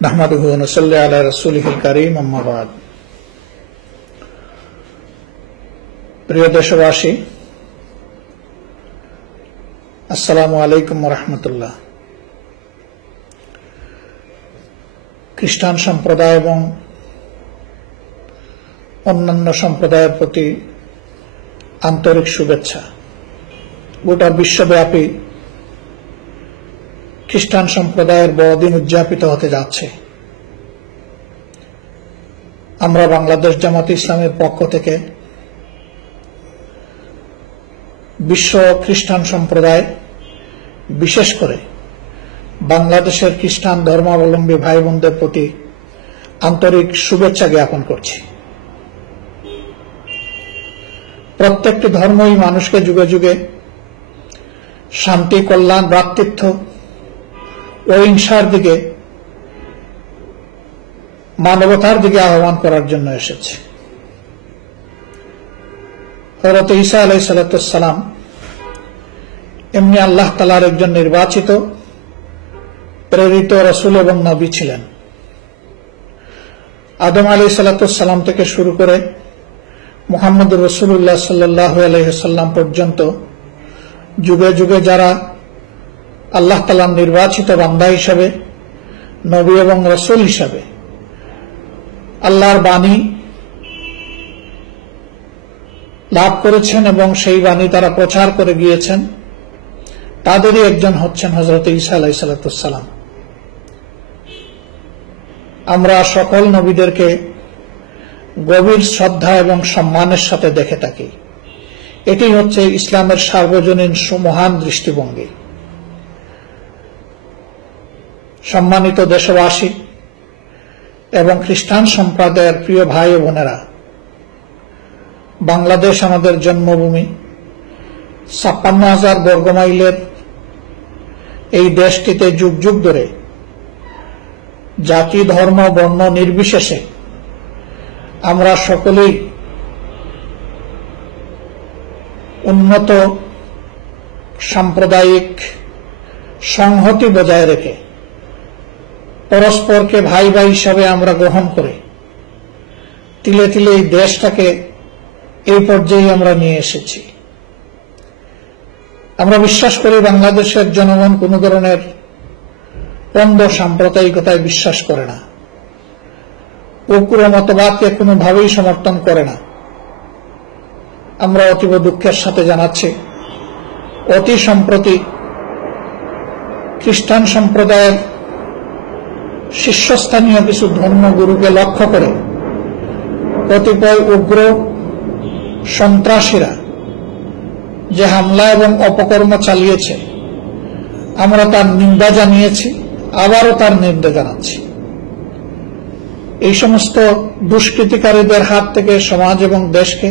नहमदुहु व नसल्ली अला रसूलिहिल करीम अम्मा बाद। प्रिय देशवासी, अस्सलामु आलैकुम व रहमतुल्लाह। খ্রিস্টান সম্প্রদায় এবং অন্যান্য সম্প্রদায়ের প্রতি আন্তরিক শুভেচ্ছা। গোটা বিশ্বব্যাপী খ্রিস্টান সম্প্রদায়ের বড়দিন উদযাপিত হতে যাচ্ছে। আমরা বাংলাদেশ জামাতে ইসলামের পক্ষ থেকে বিশ্ব খ্রিস্টান সম্প্রদায়, বিশেষ করে বাংলাদেশের খ্রিস্টান ধর্মাবলম্বী ভাই বোনদের প্রতি আন্তরিক শুভেচ্ছা জ্ঞাপন করছি। প্রত্যেকটি ধর্মই মানুষকে যুগে যুগে শান্তি, কল্যাণ, ভ্রাতৃত্ব ও অহিংসার দিকে, মানবতার দিকে আহ্বান করার জন্য এসেছে। হযরত ঈসা আলাইহিস সালাম এমনি আল্লাহ তাআলার একজন নির্বাচিত প্রেরিত রাসূল এবং নবী ছিলেন। আদম আলাইহিস সালাম থেকে শুরু করে মুহাম্মদুর রাসূলুল্লাহ সাল্লাল্লাহু আলাইহি ওয়াসাল্লাম পর্যন্ত যুগে যুগে যারা আল্লাহ তাআলার নির্বাচিত বান্দা হিসাবে, নবী এবং রাসূল হিসাবে আল্লাহর বাণী লাভ করেছেন এবং সেই বাণী তারা প্রচার করে গিয়েছেন, তাদেরই একজন হচ্ছেন হযরত ঈসা আলাইহিস সালাম। আমরা সকল নবীদেরকে গভীর শ্রদ্ধা এবং সম্মানের সাথে দেখে থাকি। এটি হচ্ছে ইসলামের সার্বজনীন সুমহান দৃষ্টিভঙ্গি। সম্মানিত দেশবাসী এবং খ্রিস্টান সম্প্রদায়ের প্রিয় ভাই ও বোনেরা, বাংলাদেশ আমাদের জন্মভূমি। ৫৬,০০০ বর্গমাইলের এই দেশটিতে যুগ যুগ ধরে জাতি, ধর্ম, বর্ণ নির্বিশেষে আমরা সকলেই উন্নত সাম্প্রদায়িক সংহতি বজায় রেখে পরস্পরকে ভাই ভাই হিসাবে আমরা গ্রহণ করে তিলে তিলে এই দেশটাকে এই পর্যায়ে আমরা নিয়ে এসেছি। আমরা বিশ্বাস করি বাংলাদেশের জনগণ কোন ধরনের দ্বন্দ্ব সাম্প্রদায়িকতায় বিশ্বাস করে না, উগ্র মতবাদকে কোনোভাবেই সমর্থন করে না। আমরা অতীব দুঃখের সাথে জানাচ্ছি, অতি সম্প্রতি খ্রিস্টান সম্প্রদায়ের শীর্ষস্থানীয় কিছু ধর্মগুরুকে লক্ষ্য করে কতিপয় উগ্র সন্ত্রাসীরা যে হামলা এবং অপকর্ম চালিয়েছে, আমরা তার নিন্দা জানিয়েছি, আবারও তার নিন্দা জানাচ্ছি। এই সমস্ত দুষ্কৃতিকারীদের হাত থেকে সমাজ এবং দেশকে,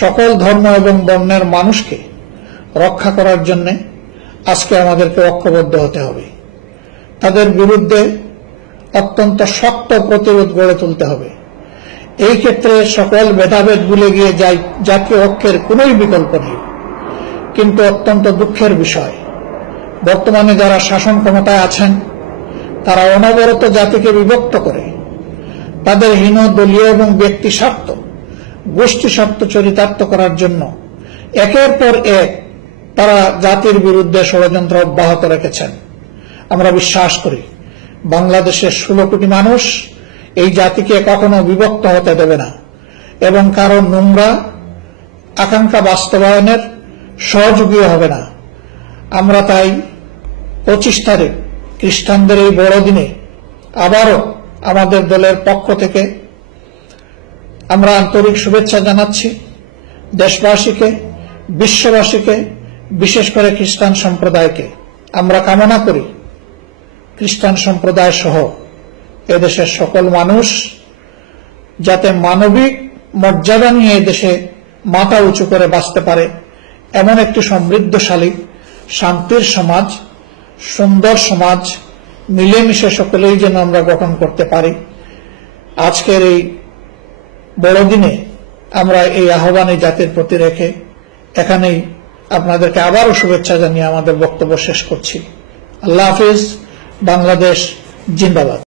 সকল ধর্ম এবং বর্ণের মানুষকে রক্ষা করার জন্য আজকে আমাদেরকে ঐক্যবদ্ধ হতে হবে। তাদের বিরুদ্ধে অত্যন্ত শক্ত প্রতিরোধ গড়ে তুলতে হবে। এই ক্ষেত্রে সকল ভেদাভেদ ভুলে গিয়ে জাতীয় ঐক্যের কোন বিকল্প নেই। কিন্তু অত্যন্ত দুঃখের বিষয়, বর্তমানে যারা শাসন ক্ষমতায় আছেন তারা অনবরত জাতিকে বিভক্ত করে তাদের হীন দলীয় এবং ব্যক্তি স্বার্থ, গোষ্ঠী স্বার্থ চরিতার্থ করার জন্য একের পর এক তারা জাতির বিরুদ্ধে ষড়যন্ত্র অব্যাহত রেখেছেন। আমরা বিশ্বাস করি বাংলাদেশের ১৬ কোটি মানুষ এই জাতিকে কখনো বিভক্ত হতে দেবে না এবং কারো নোংরা আকাঙ্ক্ষা বাস্তবায়নের সহযোগী হবে না। আমরা তাই ২৫ তারিখ খ্রিস্টানদের এই বড়দিনে আবারও আমাদের দলের পক্ষ থেকে আমরা আন্তরিক শুভেচ্ছা জানাচ্ছি দেশবাসীকে, বিশ্ববাসীকে, বিশেষ করে খ্রিস্টান সম্প্রদায়কে। আমরা কামনা করি খ্রিস্টান সম্প্রদায় সহ এদেশের সকল মানুষ যাতে মানবিক মর্যাদা নিয়ে এদেশে মাথা উঁচু করে বাঁচতে পারে, এমন একটি সমৃদ্ধশালী শান্তির সমাজ, সুন্দর সমাজ মিলেমিশে সকলেই যেন আমরা গঠন করতে পারি। আজকের এই বড়দিনে আমরা এই আহ্বানে জাতির প্রতি রেখে এখানেই আপনাদেরকে আবারও শুভেচ্ছা জানিয়ে আমাদের বক্তব্য শেষ করছি। আল্লাহ হাফিজ। বাংলাদেশ জিন্দাবাদ।